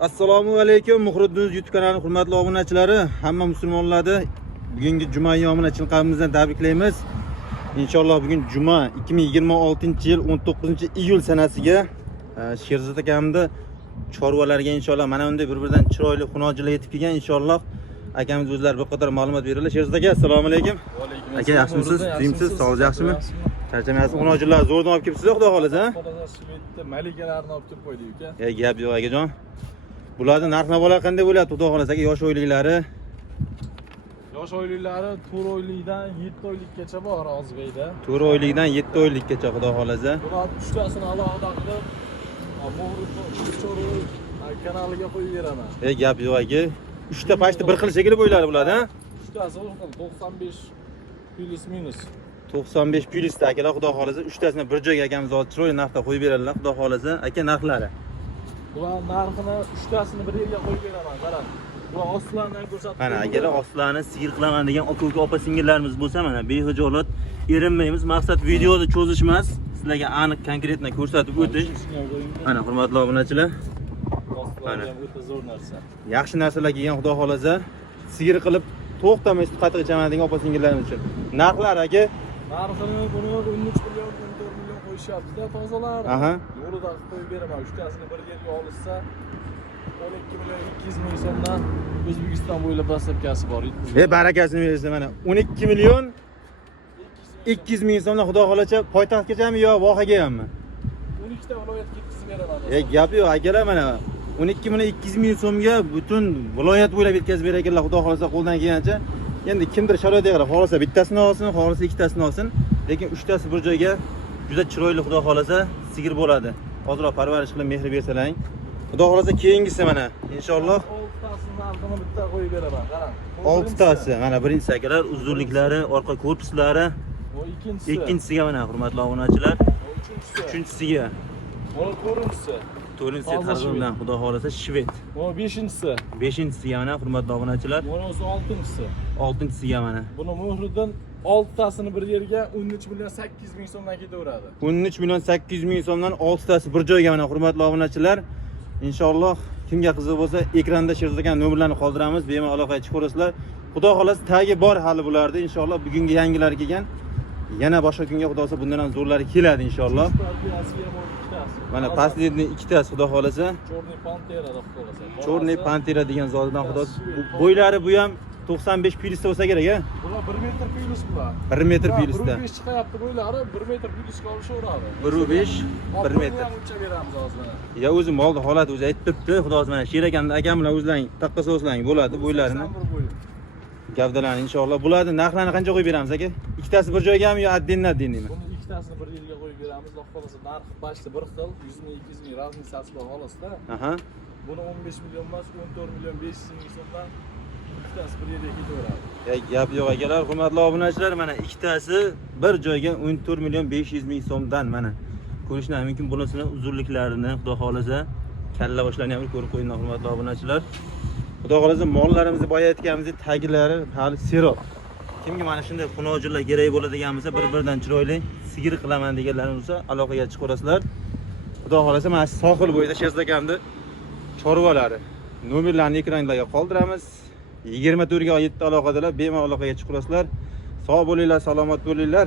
Assalomu alaykum Muhriddin YouTube kanali hurmatli obunachilari, hamma musulmonlarni bugungi juma yomini chin qalbimizdan tabriklaymiz. Inshaalloh bugun juma 2026-yil 19-iyul sanasiga Sherzod akamni chorvalarga inshaalloh mana bunday bir-biridan chiroyli xunojilar yetib kelgan. Inshaalloh akamiz o'zlari bir qator ma'lumot beradilar. Sherzod aka, assalomu alaykum. Va alaykum Aka, yaxshimisiz? Tinchsiz? Sog'liq yaxshimi? Charchamaysiz? Xunojilar zo'rdan olib kelibsiz, xudo xolasa. Malikalarni olib kelib qo'ydik uka. Gap yo'q akajon. Bularning narx-navolar qanday bo'lyapti, xudo xolasa aka? Yosh oyliklari Yosh oyliklari 4 oylikdan 7 oylikgacha bor Ozbeyda. 4 oylikdan 7 oylikgacha xudo xolasa. Bular uchtasini alohida qilib Muhriddin kanaliga qo'yib beraman. Gap yo'q aka. 3 ta pashti bir xil shekilli bo'ylari bular, ha? Uchtasi 95 plus minus. 95 plus ta akalar, xudo xolasa 3 tasini bir joyga akamiz olib chiroyli narxda qo'yib beradilar, xudo xolasa. Aka, narxlari. Bular narxini 3 tasini bir yerga qo'yib beraman, qarang. Bu oslardan ko'rsatib. Mana akalar, oslarni sigir qilaman degan aka-uka opa-singillarimiz bo'lsa, mana behijolat erinmaymiz. Maqsad videoda cho'zish emas, sizlarga aniq konkretni ko'rsatib o'tish. Mana hurmatli obunachilar, Mana o'ta zo'r narsa. yaxshi narsalar kelgan, xudo xolasa. Sigir qilib to'xtamay qatiq ichaman degan opa-singillarimiz uchun. Narxlar aka? Narxini buni 13 million, 14 million qo'yishyapti-da, tozalar. Aha. Yo'lida qo'yib beraman. Uchtasini bir yerga olishsa 12 million 200 ming so'mdan O'zbekiston bo'ylab dastlabkasi bor. Barakasini bersin mana. 12 million 200 ming so'mdan xudo xolasa poytaxtgachami yo vohagami? 12 ta viloyatga yetkazib beraman. Gap yo'q akalar, mana 12 million 200 ming so'mga butun viloyat bo'ylab yetkazib berar ekanlar, xudo xolasa qo'ldan kelgancha. Endi kimdir sharoitiga qarab, xolasa bittasini olsin, xolasa ikkitasini olsin, lekin 3 tasi bir joyga juda chiroyli xudo xolasa sigir bo'ladi. Ozroq parvarish qilib mehr bersalang, xudo xolasa keyingisi mana inshaalloh 6 tasini narxini bitta qo'yib beraman. Qarang. 6 tasi. Mana birinchisi akalar, uzunliklari, orqa korpuslari. Bu ikkinchisi. Ikkinchisiga mana hurmatli obunachilar. Uchinchisiga. Bu to'rtinchisi. To'rtinchisi targ'ibdan xudo xolasa shved. Bu 5-inchisi. 5-inchisiga mana hurmatli obunachilar. Bunisi 6-inchisi. 6-inchisiga mana. Buni Muhriddin 6 tasini bir yerga 13 million 800 ming so'mdan ketaveradi. 13 million 800 ming so'mdan 6 tasi bir joyga mana hurmatli obunachilar. Inshaalloh kimga qiziq bo'lsa, ekranda Sherzod aka nomerlarini qoldiramiz, bemalol aloqaga chiqaverasizlar. Xudo xolasa tagi bor hali bularda. Inshaalloh bugungi yangilar kelgan. Yana boshqa kunga xudo xolasa bundan ham zo'rlari keladi inshaalloh. Mana последний 2 tasi xudo xolasa. Chorniy Pantera deb qolasa. Chorniy Pantera degan zotidan xudo. Bo'ylari bu ham 95 plyusda bo'lsa kerak, a? Bular 1 metr plyus bular. 1 metr plyusda. 1.5 chiqayapti bo'ylari, 1 metr plyusga olishaveradi. 1.5 1 metr. Uncha beramiz hozir. Ya o'zi molni holati o'zi aytib turibdi, xudo xolasa mana Sher akam bilan o'zlaring taqqa so'zlang bo'ladi bo'ylarini. Gavdalarni inshaalloh bo'ladi. Narxlarni qancha qo'yib beramiz aka? Ikkitasi bir joygami yo addendan deymi? Buni ikkitasini bir yerga qo'yib beramiz. Xudo xolasa narxi bashli bir xil, 100 ming 200 ming raznisasi bor xolasda. Aha. Buni 15 million emas, 14 million 500 ming so'mdan ikkitasi bir yerga ketaveradi. Gap yo'q akalar, hurmatli obunachilar, mana ikkitasi bir joyga 14 million 500 ming so'mdan mana. Ko'rishlar mumkin bunisini uzunliklarini, xudo xolasa kalla boshlarini ham ko'rib qo'yinglar hurmatli obunachilar. Xudo xolasa mollarimizni boya aytganimizdek taglari hali seroq. Kimga mana shunday xunojilar kerak bo'ladigan bo'lsa, bir-biridan chiroyli sigir qilaman deganlar bo'lsa, aloqaga chiqaverasizlar. Xudo xolasa mana sohil bo'yida Sherzod akamni chorvalari. Nomerlarni ekranlarga qoldiramiz. 24 ga 7 aloqadalar, bemalol aloqaga chiqaverasizlar. Sog' bo'linglar, salomat bo'linglar.